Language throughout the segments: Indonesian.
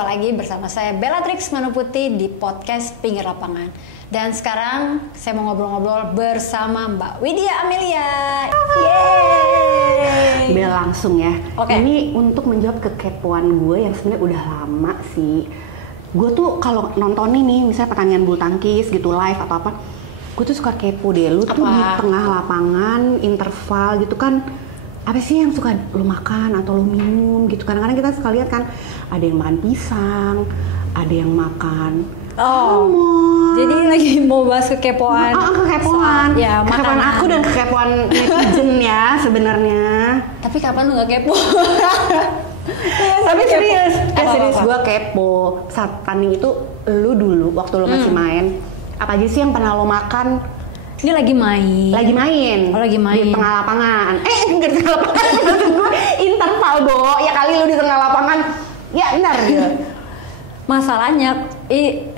Jumpa lagi bersama saya Bellatrix Manuputi di podcast Pinggir Lapangan. Dan sekarang saya mau ngobrol-ngobrol bersama Mbak Widya Amelia. Yeay. Bel langsung ya. Oke. Ini untuk menjawab kekepoan gue yang sebenarnya udah lama sih. Gue tuh kalau nonton ini misalnya pertandingan bulu tangkis gitu live atau apa, gue tuh suka kepo deh. Lu tuh di tengah lapangan interval gitu kan, apa sih yang suka lu makan atau lu minum gitu. Kadang-kadang kita suka lihat kan ada yang makan pisang, ada yang makan almond. Jadi lagi mau bahas kekepoan. Kekepoan. Ya, kekepoan makanan. aku dan kekepoan netizen ya sebenarnya. Tapi kapan lu gak kepo? Tapi serius, Apa? gue kepo. Saat tanding itu lu dulu waktu lu masih main, apa aja sih yang pernah lo makan? Ini lagi main. Lagi main. Oh, lagi main. Di tengah lapangan. Enggak di tengah lapangan. Maksud gue interval, Bo. Ya kali lu di tengah lapangan. Ya benar gitu. Masalahnya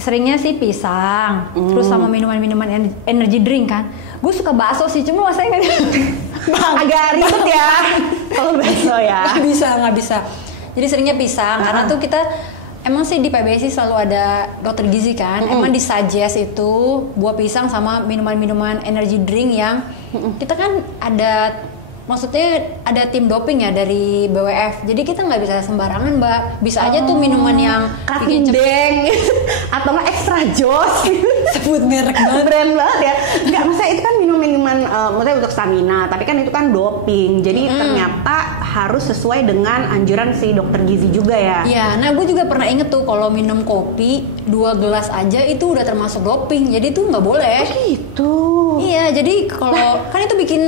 seringnya sih pisang, terus sama minuman-minuman energy drink kan. Gue suka bakso sih, cuma masanya agak ribet ya. Kalau bakso ya. Nggak bisa. Jadi seringnya pisang, karena tuh kita emang sih di PBSI selalu ada dokter gizi kan. Emang disuggest itu buah pisang sama minuman-minuman energy drink yang kita kan ada, maksudnya ada tim doping ya dari BWF. Jadi kita nggak bisa sembarangan, Mbak. Bisa aja tuh minuman yang bikin Deng atau nggak extra jos. sebut merek banget. Brand banget ya. Nggak, maksudnya itu kan minuman maksudnya untuk stamina, tapi kan itu kan doping. Jadi ternyata harus sesuai dengan anjuran si dokter gizi juga ya. Iya, nah gue juga pernah inget tuh kalau minum kopi 2 gelas aja itu udah termasuk doping. Jadi itu nggak boleh. Gitu. Iya, jadi kalau kan itu bikin,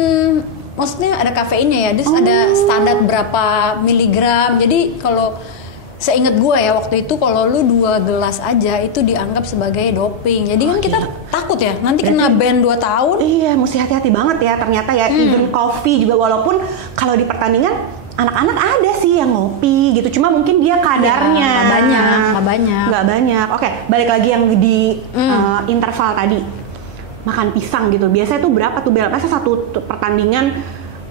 maksudnya ada kafeinnya ya, terus ada standar berapa miligram. Jadi kalau seingat gue ya waktu itu kalau lu 2 gelas aja itu dianggap sebagai doping. Jadi kan kita takut ya nanti kena ban 2 tahun. Iya, mesti hati-hati banget ya ternyata ya. Even coffee juga, walaupun kalau di pertandingan anak-anak ada sih yang ngopi gitu, cuma mungkin dia kadarnya nggak banyak. Oke, balik lagi yang di interval tadi, makan pisang gitu. Biasanya tuh berapa tuh Bel? Masa satu pertandingan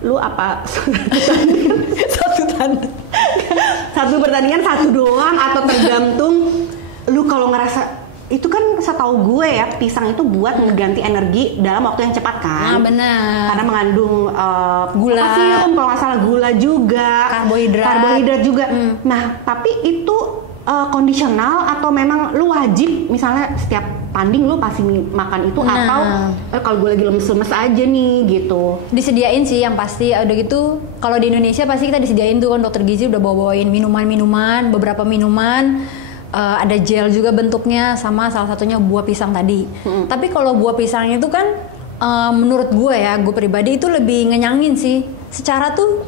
lu apa satu pertandingan satu doang atau tergantung lu? Kalau ngerasa itu kan, setahu gue ya, pisang itu buat mengganti energi dalam waktu yang cepat kan. Nah, benar. Karena mengandung Gula, kalsium, kalau nggak salah gula juga, karbohidrat juga. Nah, tapi itu kondisional atau memang lu wajib misalnya setiap tanding lu pasti makan itu, atau kalau gue lagi lemes-lemes aja nih gitu? Disediain sih yang pasti. Udah gitu kalau di Indonesia pasti kita disediain tuh kan, dokter gizi udah bawain minuman-minuman, beberapa minuman. Ada gel juga bentuknya, sama salah satunya buah pisang tadi. Tapi kalau buah pisang itu kan menurut gue ya, gue pribadi itu lebih ngenyangin sih. Secara tuh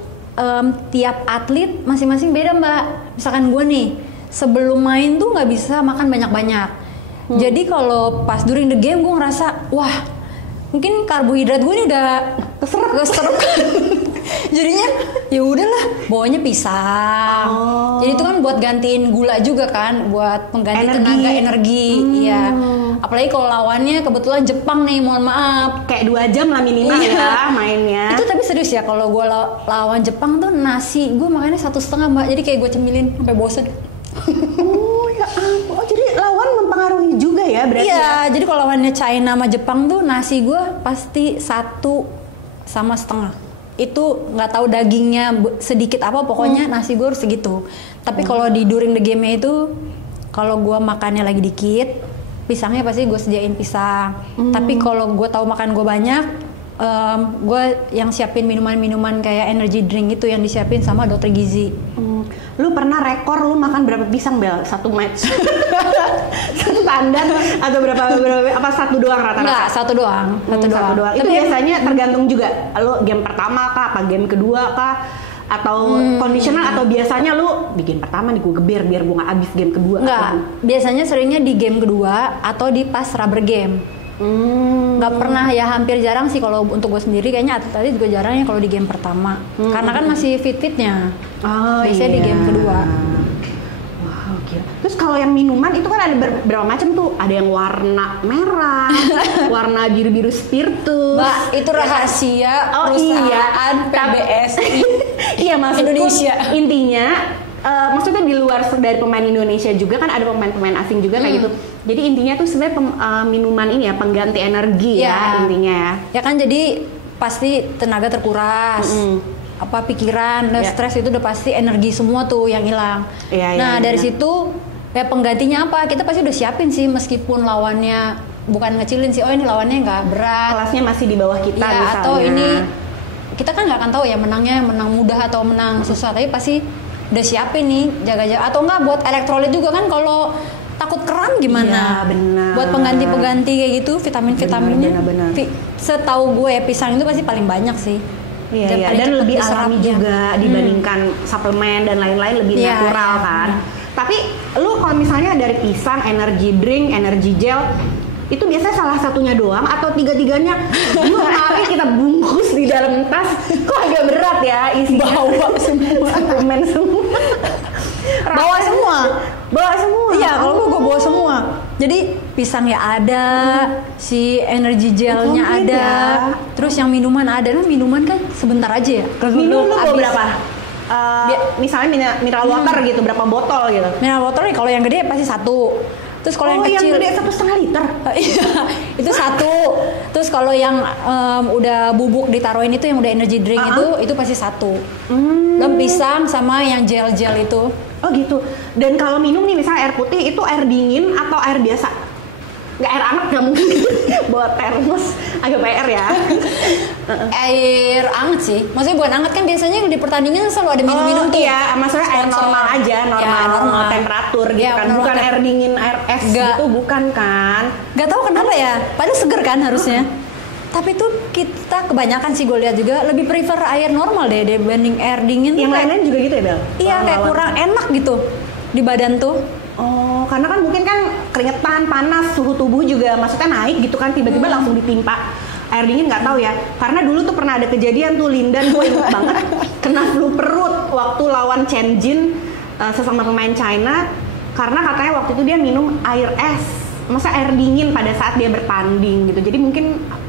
tiap atlet masing-masing beda, Mbak. Misalkan gue nih sebelum main tuh nggak bisa makan banyak-banyak. Jadi kalau pas during the game gue ngerasa wah mungkin karbohidrat gue ini udah keserap. Jadinya ya udahlah bawanya pisang. Jadi itu kan buat gantiin gula juga kan, buat pengganti tenaga energi. Iya. Apalagi kalau lawannya kebetulan Jepang nih, mohon maaf. Kayak 2 jam lah minimal ya mainnya. Itu tapi serius ya, kalau gue lawan Jepang tuh nasi gue makannya 1,5, Mbak. Jadi kayak gue cemilin sampai bosen. Oh ya ampun. Oh, jadi lawan mempengaruhi juga ya berarti? Iya, ya? jadi kalau lawannya China sama Jepang tuh nasi gue pasti 1,5. Itu nggak tahu dagingnya sedikit apa, pokoknya nasi gue harus segitu. Tapi kalau di during the game-nya itu, kalau gue makannya lagi dikit, pisangnya pasti gue sediain pisang. Tapi kalau gue tahu makan gue banyak, gue yang siapin minuman-minuman kayak energy drink itu yang disiapin sama dokter gizi. Lu pernah rekor lu makan berapa pisang, Bel? Satu match? Standar atau berapa apa satu doang rata-rata? Enggak, satu doang. Satu doang. Itu biasanya tergantung juga. Lu game pertama kah, apa game kedua kah? Atau kondisional, atau biasanya lu di game pertama nih gue geber biar gue nggak habis game kedua? Enggak, biasanya seringnya di game kedua atau di pas rubber game. Nggak pernah ya, hampir jarang sih kalau untuk gue sendiri. Kayaknya atlet juga jarang ya kalau di game pertama, karena kan masih fit-fitnya. Biasanya di game kedua. Wow, gila. Terus kalau yang minuman itu kan ada berapa macam tuh? Ada yang warna merah, warna biru-biru spiritus. Mbak, itu rahasia perusahaan PBSI. Iya, maksudku Indonesia. intinya maksudnya di luar dari pemain Indonesia juga kan ada pemain-pemain asing juga kayak gitu. Jadi intinya tuh sebenarnya minuman ini ya pengganti energi ya intinya ya. Ya kan jadi pasti tenaga terkuras. Apa pikiran, stres itu udah pasti energi semua tuh yang hilang. Nah, dari situ kayak penggantinya apa? Kita pasti udah siapin sih meskipun lawannya bukan ngecilin sih. Oh, ini lawannya nggak berat. Kelasnya masih di bawah kita misalnya. Atau ini kita kan nggak akan tahu ya menangnya menang mudah atau menang susah, tapi pasti udah siapin nih jaga-jaga atau enggak buat elektrolit juga kan kalau takut kram gimana? Iya, benar. Buat pengganti kayak gitu vitaminnya. Benar. Setahu gue pisang itu pasti paling banyak sih. Iya, dan lebih alami juga dibandingkan suplemen dan lain-lain lebih natural kan. Tapi lu kalau misalnya dari pisang, energy drink, energy gel itu biasanya salah satunya doang atau tiga-tiganya? Mari kita bungkus di dalam tas. Kok agak berat ya isinya? Bawa semua suplemen semua. Bawa semua. Iya, kalau gue bawa semua. Jadi pisang ya ada, si energy gelnya ada, terus yang minuman ada. Nah minuman kan sebentar aja ya. Minum lu bawa berapa? Misalnya mineral water gitu, berapa botol gitu? Mineral water kalau yang gede pasti 1. Terus kalau yang kecil, yang gede 1,5 liter. Iya, itu 1. Terus kalau yang udah bubuk ditaruhin itu yang udah energy drink itu pasti 1. Dan pisang sama yang gel-gel itu. Oh gitu. Dan kalau minum nih misalnya air putih itu air dingin atau air biasa? Nggak air hangat nggak mungkin. Bawa termos agak PR ya. Air hangat sih. Maksudnya bukan hangat kan biasanya di pertandingan selalu ada minum-minum tuh. Iya, maksudnya air normal aja, normal temperatur gitu kan. Bukan air dingin, air es gitu bukan kan. Gak tahu kenapa ya. Padahal seger kan harusnya. Tapi tuh kita kebanyakan sih gue lihat juga lebih prefer air normal deh dibanding air dingin. Yang lain-lain juga gitu ya Bel? Iya, kayak kurang enak gitu di badan tuh. Oh, karena kan mungkin kan keringetan, panas, suhu tubuh juga maksudnya naik gitu kan, tiba-tiba langsung ditimpa air dingin nggak tahu ya. Karena dulu tuh pernah ada kejadian tuh Lindan, gue ingat banget kena flu perut waktu lawan Chen Jin sesama pemain China karena katanya waktu itu dia minum air es, masa air dingin pada saat dia bertanding gitu. Jadi mungkin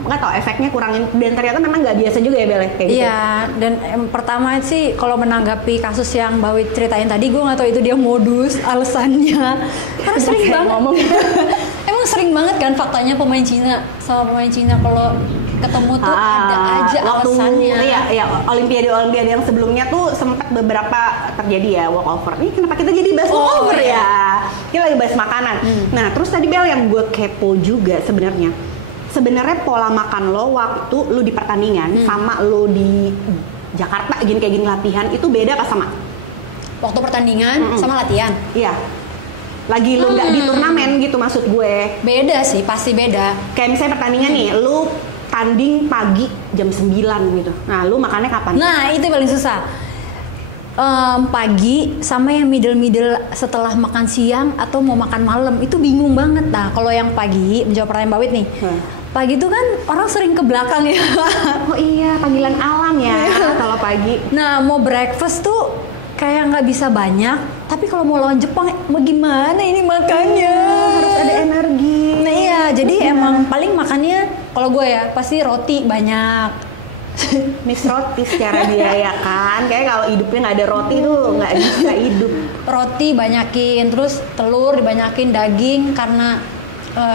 nggak tahu efeknya kurangin dan ternyata memang nggak biasa juga ya Bel kayak gitu. Iya, dan pertama sih kalau menanggapi kasus yang Mbak Wit ceritain tadi, gue nggak tahu itu dia modus alasannya karena sering banget ngomong. Emang sering banget kan faktanya pemain Cina sama pemain Cina kalau ketemu tuh ada aja alasannya. Iya, Olimpiade yang sebelumnya tuh sempat beberapa terjadi ya walkover. Ini kenapa kita jadi bahas walkover ya? Kita lagi bahas makanan. Nah, terus tadi Bel yang gue kepo juga sebenarnya pola makan lo waktu lo di pertandingan sama lo di Jakarta kayak gini latihan itu beda apa sama? Waktu pertandingan sama latihan? Iya. Lagi lo nggak di turnamen gitu maksud gue. Beda sih, pasti beda. Kayak misalnya pertandingan nih, lo tanding pagi jam 9 gitu. Nah, lo makannya kapan? Nah, itu paling susah. Pagi sama yang middle setelah makan siang atau mau makan malam itu bingung banget. Nah, kalau yang pagi menjawab pertanyaan Mbak Wit nih. Pagi itu kan orang sering ke belakang ya. Oh iya, panggilan alam ya kalau pagi. Nah, mau breakfast tuh kayak nggak bisa banyak. Tapi kalau mau lawan Jepang, mau gimana ini makannya? Harus ada energi. Nah iya, jadi emang paling makannya kalau gue ya pasti roti banyak. Miss roti secara dia ya kan. Kayak kalau hidupnya nggak ada roti tuh nggak bisa hidup. Roti banyakin, terus telur dibanyakin, daging karena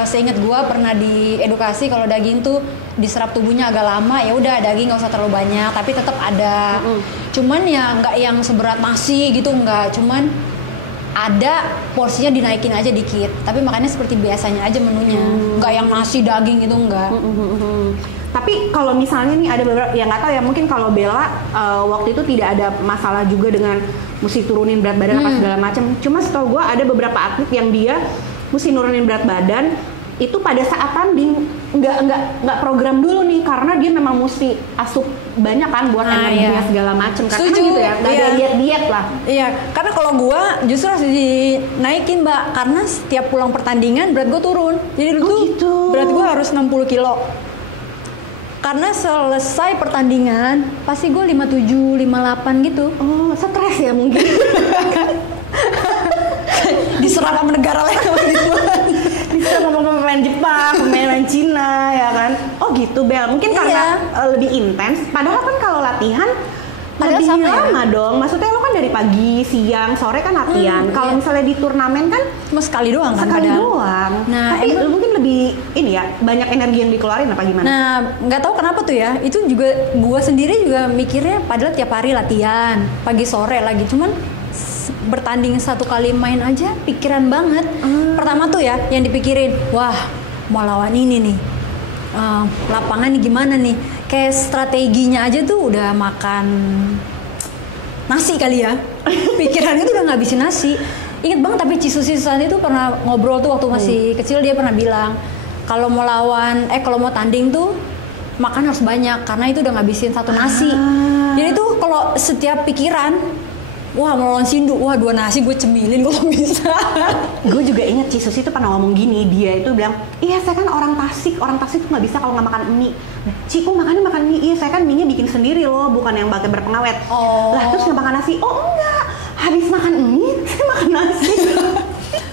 seingat gue pernah diedukasi kalau daging tuh diserap tubuhnya agak lama, ya udah daging nggak usah terlalu banyak, tapi tetap ada. Cuman ya nggak yang seberat nasi gitu, nggak. Cuman ada porsinya dinaikin aja dikit, tapi makannya seperti biasanya aja menunya, nggak yang nasi daging gitu nggak. Tapi kalau misalnya nih ada beberapa, ya nggak tahu ya, mungkin kalau Bella waktu itu tidak ada masalah juga dengan mesti turunin berat badan apa segala macam. Cuma setahu gue ada beberapa atlet yang dia mesti nurunin berat badan itu pada saat tanding nggak program dulu nih karena dia memang mesti asup banyak kan buat energinya segala macam. Karena gitu ya, nggak ada diet lah. Iya, karena kalau gue justru harus dinaikin Mbak, karena setiap pulang pertandingan berat gue turun. Jadi dulu gitu. Berat gue harus 60 kilo. Karena selesai pertandingan pasti gue 57, 58 gitu. Oh, stres ya mungkin. Diserang sama negara lain gitu. Diserang sama pemain Jepang, pemain Cina ya kan. Oh gitu Bel, mungkin karena lebih intens. Padahal kan kalau latihan Padahal lebih sama ya? lama dong. Maksudnya lo kan dari pagi, siang, sore kan latihan. Kalau misalnya di turnamen kan cuma sekali doang kan sekali padahal. doang. Nah, tapi mungkin lebih ini ya, banyak energi yang dikeluarin apa gimana? Nah, nggak tahu kenapa tuh ya. Itu juga gua sendiri juga mikirnya padahal tiap hari latihan, pagi sore lagi. Cuman bertanding satu kali main aja pikiran banget. Pertama tuh ya yang dipikirin, wah mau lawan ini nih. Lapangan nih gimana nih? Kayak strateginya aja tuh udah makan nasi kali ya. Pikirannya tuh udah ngabisin nasi. Ingat banget tapi Cisusi Susanti itu pernah ngobrol tuh waktu masih kecil, dia pernah bilang kalau mau tanding tuh makan harus banyak karena itu udah ngabisin satu nasi. Jadi tuh kalau setiap pikiran, wah mau lawan Sindu, wah 2 nasi gue cemilin kalau bisa. Gue juga inget Cisusi itu pernah ngomong gini, dia itu bilang, iya saya kan orang Tasik tuh nggak bisa kalau nggak makan mie. Ci, kok makannya makan mie? Iya saya kan mie-nya bikin sendiri loh, bukan yang pakai berpengawet. Lah terus nggak makan nasi? Oh enggak, habis makan mie saya makan nasi.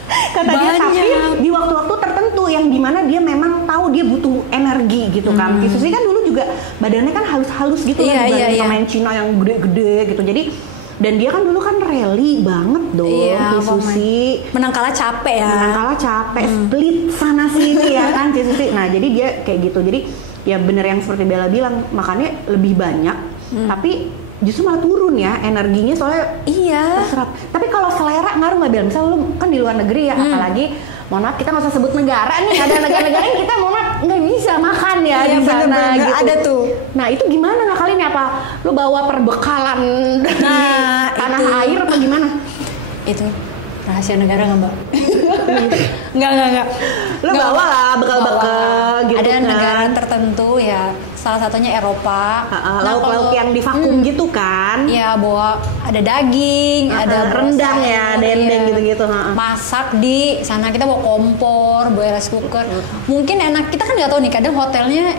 Kata dia, tapi di waktu-waktu tertentu yang dimana dia memang tahu dia butuh energi gitu kan. Cisusi kan dulu juga badannya kan halus-halus gitu kan, dibanding pemain Cina yang gede-gede gitu. Jadi dan dia kan dulu kan rally banget dong, Cisusi. Menang kalah capek ya. Menang kalah capek, split sana sini ya kan Cisusi. Nah jadi dia kayak gitu. Jadi ya bener yang seperti Bella bilang, makannya lebih banyak, tapi justru malah turun ya energinya soalnya terserap. Tapi kalau selera ngaruh nggak Bella? Misal lu kan di luar negeri ya, apalagi mohon maaf kita nggak usah sebut negara nih, ada negara-negara yang kita mohon maaf nggak bisa makan ya di sana gitu. Ada tuh. Nah itu gimana ngakalinnya, apa lu bawa perbekalan dari tanah air apa gimana? Itu rahasia negara nggak Mbak? Nggak. Lu bawa lah bekal-bekal gitu. Ada kan negara tertentu ya, salah satunya Eropa. Lauk-lauk yang di vakum gitu kan? Iya, bawa ada daging, ada rendang ya, dendeng gitu-gitu. Masak di sana, kita bawa kompor, bawa rice cooker. Mungkin enak, kita kan nggak tahu nih, kadang hotelnya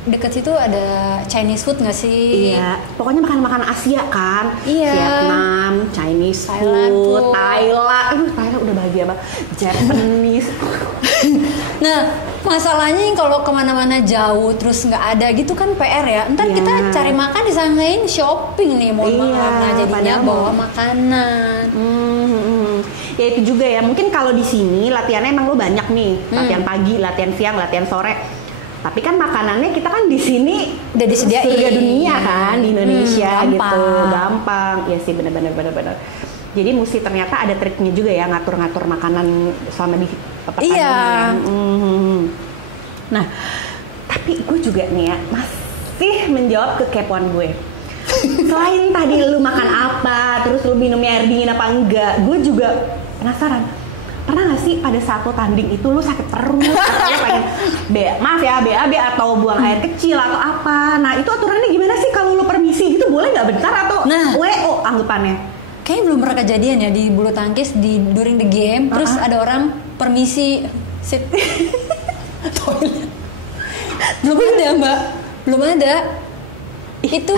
deket situ ada Chinese food nggak sih? Iya, pokoknya makan-makan Asia kan. Iya. Vietnam, Chinese food, Thailand. Thailand udah bahagia banget. Japanese. Nah, masalahnya kalau kemana-mana jauh terus nggak ada gitu kan PR ya. Ntar kita cari makan disangkain shopping nih, mohon maaf. Nah, jadinya bawa makanan. Ya itu juga ya. Mungkin kalau di sini latihannya emang lo banyak nih, latihan pagi, latihan siang, latihan sore. Tapi kan makanannya kita kan di sini udah disediain. Surga dunia kan di Indonesia gampang. gitu, gampang. Ya sih benar. Jadi mesti ternyata ada triknya juga ya ngatur-ngatur makanan selama di pertandingan. Iya. Nah, tapi gue juga nih ya masih menjawab kekepoan gue. Selain tadi lu makan apa, terus lu minumnya air dingin apa enggak, gue juga penasaran. Pernah gak sih pada saat lo tanding itu lo sakit perut, atau lo pengen BAB atau buang air kecil atau apa? Nah itu aturannya gimana sih kalau lo permisi gitu, boleh nggak bentar atau WO anggapannya? Kayaknya belum pernah kejadian ya di bulu tangkis during the game, terus ada orang permisi sit toilet. Belum ada Mbak, belum ada. Itu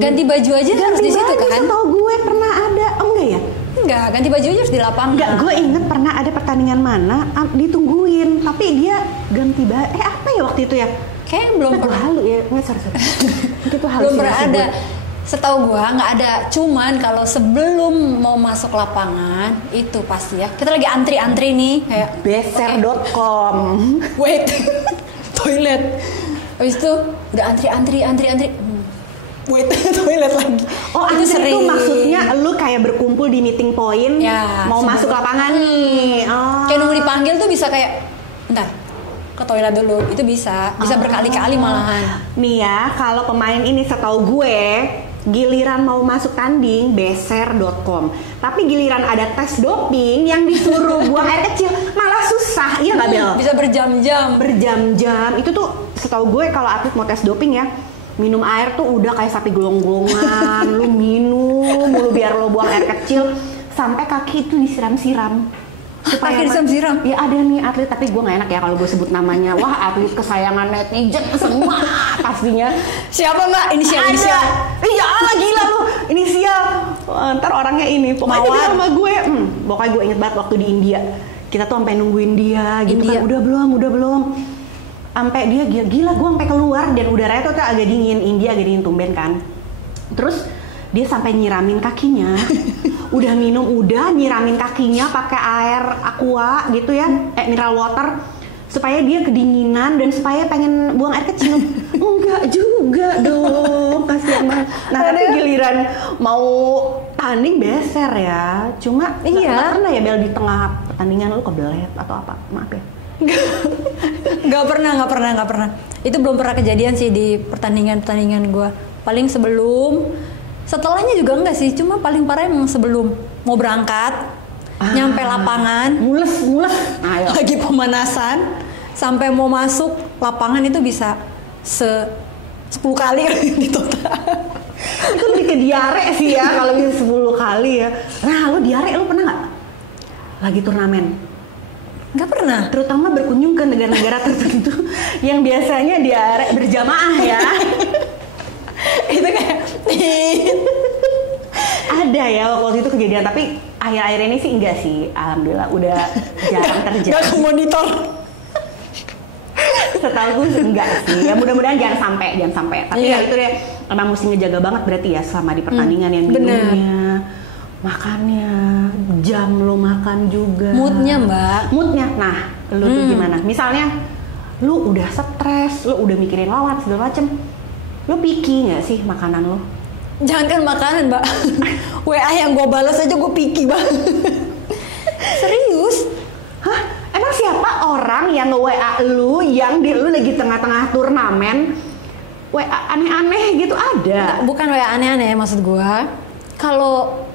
ganti baju aja harus di situ kan? Setahu gue pernah ada, enggak ya? Enggak, ganti baju aja harus di lapangan. Enggak, gue inget pernah ada pertandingan mana ditungguin, tapi dia ganti baju. Apa ya waktu itu ya? Kayaknya belum pernah. Halu ya, nggak sorry. Itu belum pernah ada. Setahu gue nggak ada. Cuman kalau sebelum mau masuk lapangan itu pasti ya. Kita lagi antri-antri nih kayak beser.com. Wait, toilet. Habis itu udah antri. Wait, toilet lagi. Oh, antri itu maksudnya lu kayak berkumpul di meeting point ya, mau masuk lapangan nih. Kayak nunggu dipanggil tuh bisa kayak bentar ke toilet dulu. Itu bisa berkali-kali malahan. Nih ya, kalau pemain ini setahu gue giliran mau masuk tanding beser.com. Tapi giliran ada tes doping yang disuruh buang air kecil malah susah. Iya nggak Bel? Bisa berjam-jam. Itu tuh setahu gue kalau atlet mau tes doping ya, minum air tuh udah kayak sapi gelonggongan. Lu minum mulu biar lo buang air kecil sampai kaki itu disiram-siram. Supaya disiram-siram? Ya ada nih atlet, tapi gue gak enak ya kalau gue sebut namanya. Wah, atlet kesayangan netizen semua pastinya. Siapa Mbak? Inisial. Iya lah, gila lu. Inisial. Ntar orangnya ini pokoknya dia sama gue. Pokoknya gue inget banget waktu di India. Kita tuh sampai nungguin dia gitu kan. Udah belum. Sampai dia gila gue sampai keluar dan udaranya tuh agak dingin. India agak dingin tumben kan. Terus dia sampai nyiramin kakinya. Udah minum, udah nyiramin kakinya pakai air aqua gitu ya, mineral water, supaya dia kedinginan dan supaya pengen buang air kecil. Enggak juga dong, kasihan banget. Nah tapi giliran mau tanding beser ya. Cuma nggak pernah ya Bel di tengah pertandingan lu kebelet atau apa? Maaf ya. Nggak pernah. Itu belum pernah kejadian sih di pertandingan gue. Paling sebelum, setelahnya juga enggak sih. Cuma paling parah emang sebelum mau berangkat, nyampe lapangan, mules. Lagi pemanasan, sampai mau masuk lapangan itu bisa 10 kali di total. Itu lebih ke diare sih ya kalau bisa 10 kali ya. Nah lu diare lu pernah nggak? Lagi turnamen? Nggak pernah. Terutama berkunjung ke negara-negara tertentu yang biasanya diare berjamaah ya. Itu kayak ada ya waktu itu kejadian, tapi akhir-akhir ini sih enggak sih, alhamdulillah udah jarang terjadi. Nggak ke monitor. Setahu gue enggak sih, ya mudah-mudahan jangan sampai. Tapi ya itu deh, emang mesti ngejaga banget berarti ya selama di pertandingan yang minumnya, makannya, jam lo makan juga. Moodnya mbak. Nah, lu tuh gimana? Misalnya, lu udah stres, lu udah mikirin lawan segala macem, lu picky nggak sih makanan lu? Jangankan makanan mbak, WA yang gue balas aja gue picky banget. Serius? Hah? Emang siapa orang yang nge-WA lu yang lu lagi tengah-tengah turnamen WA aneh-aneh gitu ada? Bukan WA aneh-aneh, maksud gue kalau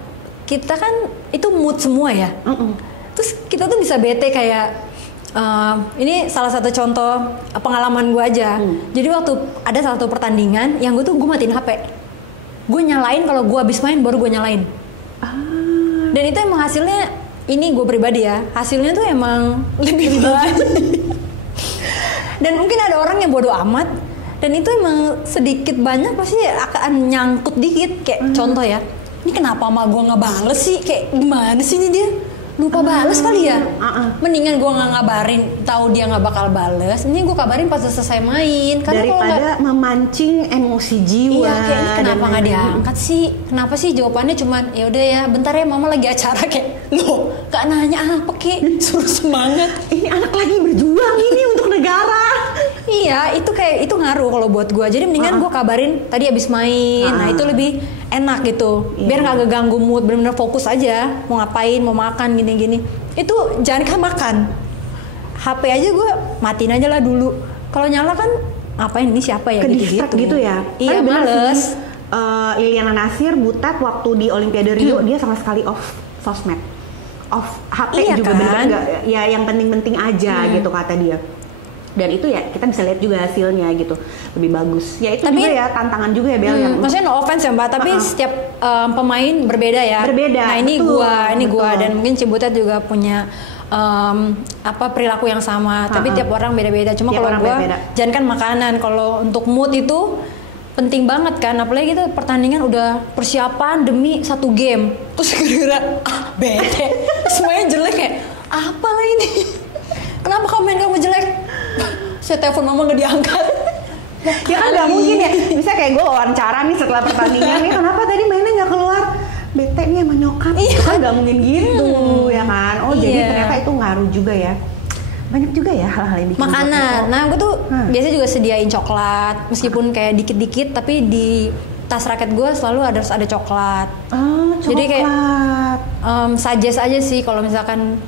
kita kan itu mood semua ya. Terus kita tuh bisa bete kayak ini salah satu contoh pengalaman gue aja. Jadi waktu ada salah satu pertandingan yang gue matiin HP. Gue nyalain kalau gue habis main baru gue nyalain. Dan itu emang hasilnya, ini gue pribadi ya, hasilnya tuh emang lebih baik. Dan mungkin ada orang yang bodoh amat, dan itu emang sedikit banyak pasti akan nyangkut dikit. Kayak contoh ya, ini kenapa sama gue nggak bales sih? Kayak gimana sih ini dia? Lupa bales kali ya? Mendingan gue nggak ngabarin, tahu dia nggak bakal bales. Ini gue kabarin pas selesai main. Karena daripada memancing emosi jiwa. Iya, kayak ini kenapa nggak diangkat sih? Kenapa sih jawabannya cuman ya udah ya, bentar ya mama lagi acara. Kayak loh, gak nanya apa kek, suruh semangat. Ini anak lagi berjuang ini untuk negara. Iya, itu kayak itu ngaruh kalau buat gue. Jadi mendingan gue kabarin tadi habis main. Nah itu lebih enak gitu. Biar nggak keganggu mood, benar-benar fokus aja. Mau ngapain, mau makan gini-gini. Itu jangan kan makan. HP aja gue matiin aja lah dulu. Kalau nyala kan ngapain ini siapa ya gitu ya. Iya males. Liliana Natsir, Butet waktu di Olimpiade Rio dia sama sekali off sosmed, off HP juga kan? Bener-bener gak, ya yang penting-penting aja gitu kata dia. Dan itu ya kita bisa lihat juga hasilnya gitu, lebih bagus. Ya itu tapi, juga ya tantangan juga ya Bel yang. Maksudnya no offense ya Mbak, tapi setiap pemain berbeda ya. Berbeda. Nah ini gua dan mungkin Cibutet juga punya perilaku yang sama. Tapi tiap orang beda-beda. Cuma kalau gua jangan kan makanan. Kalau untuk mood itu penting banget kan. Apalagi kita pertandingan udah persiapan demi satu game. Terus gara-gara bete, semuanya jelek kayak apalah ini. Kenapa kamu jelek? Saya telepon mama gak diangkat. Ya kan gak mungkin ya. Bisa kayak gue wawancara nih setelah pertandingan nih, kenapa tadi mainnya gak keluar? Bete nih sama nyokap. Itu kan gak mungkin gitu ya kan. Oh jadi ternyata itu ngaruh juga ya. Banyak juga ya hal-hal yang bikin makanan. Nah gue tuh biasanya juga sediain coklat. Meskipun kayak dikit-dikit, tapi di tas raket gue selalu harus ada coklat. Coklat. Jadi kayak suggest aja sih kalau misalkan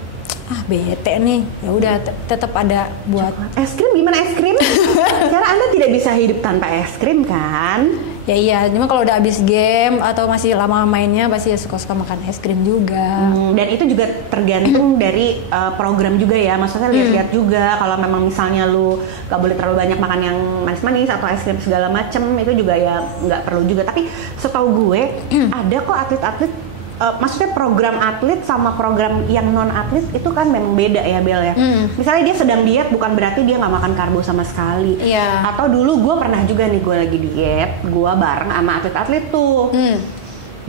bete nih, ya udah tetap ada buat es krim. Gimana es krim? Karena Anda tidak bisa hidup tanpa es krim kan? Ya iya, cuma kalau udah habis game atau masih lama mainnya pasti ya suka-suka makan es krim juga. Dan itu juga tergantung dari program juga ya. Maksudnya lihat-lihat juga kalau memang misalnya lu gak boleh terlalu banyak makan yang manis-manis atau es krim segala macem, itu juga ya nggak perlu juga. Tapi setahu gue ada kok atlet-atlet. Maksudnya program atlet sama program yang non atlet itu kan memang beda ya Bel ya. Misalnya dia sedang diet bukan berarti dia nggak makan karbo sama sekali. Atau dulu gue pernah juga nih, gue lagi diet, gue bareng sama atlet-atlet tuh.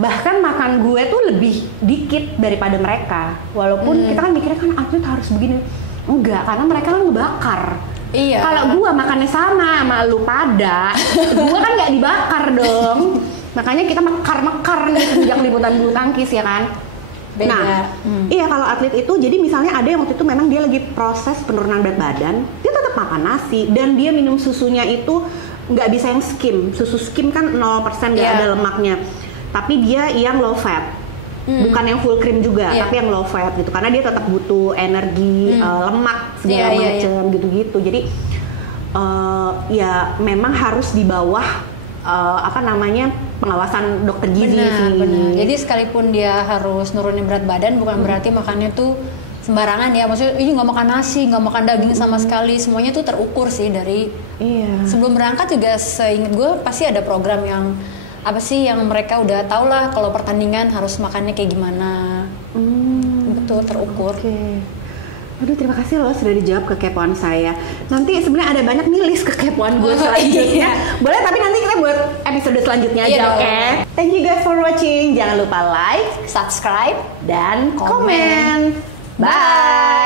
Bahkan makan gue tuh lebih dikit daripada mereka. Walaupun kita kan mikirnya kan atlet harus begini. Enggak, karena mereka kan ngebakar. Kalau gue makannya sama lu pada, gue kan nggak dibakar dong. Makanya kita mekar-mekar nih sejak liputan bulu tangkis ya kan. Beda. Nah, iya kalau atlet itu, jadi misalnya ada yang waktu itu memang dia lagi proses penurunan berat badan, dia tetap makan nasi dan dia minum susunya itu nggak bisa yang skim. Susu skim kan 0% nggak ada lemaknya, tapi dia yang low fat, bukan yang full cream juga, tapi yang low fat gitu, karena dia tetap butuh energi, lemak segala macam gitu-gitu. Jadi ya memang harus di bawah pengawasan dokter gizi sih. Benar. Jadi sekalipun dia harus nurunin berat badan, bukan berarti makannya tuh sembarangan ya. Maksudnya ini nggak makan nasi, nggak makan daging sama sekali. Semuanya tuh terukur sih dari sebelum berangkat juga. Seingat gue pasti ada program yang apa sih yang mereka udah tau lah kalau pertandingan harus makannya kayak gimana. Betul terukur. Aduh, terima kasih loh sudah dijawab kekepoan saya. Nanti sebenarnya ada banyak nih list kekepoan gue selanjutnya. Boleh, tapi nanti kita buat episode selanjutnya aja, oke? Thank you guys for watching. Jangan lupa like, subscribe, dan komen. Bye!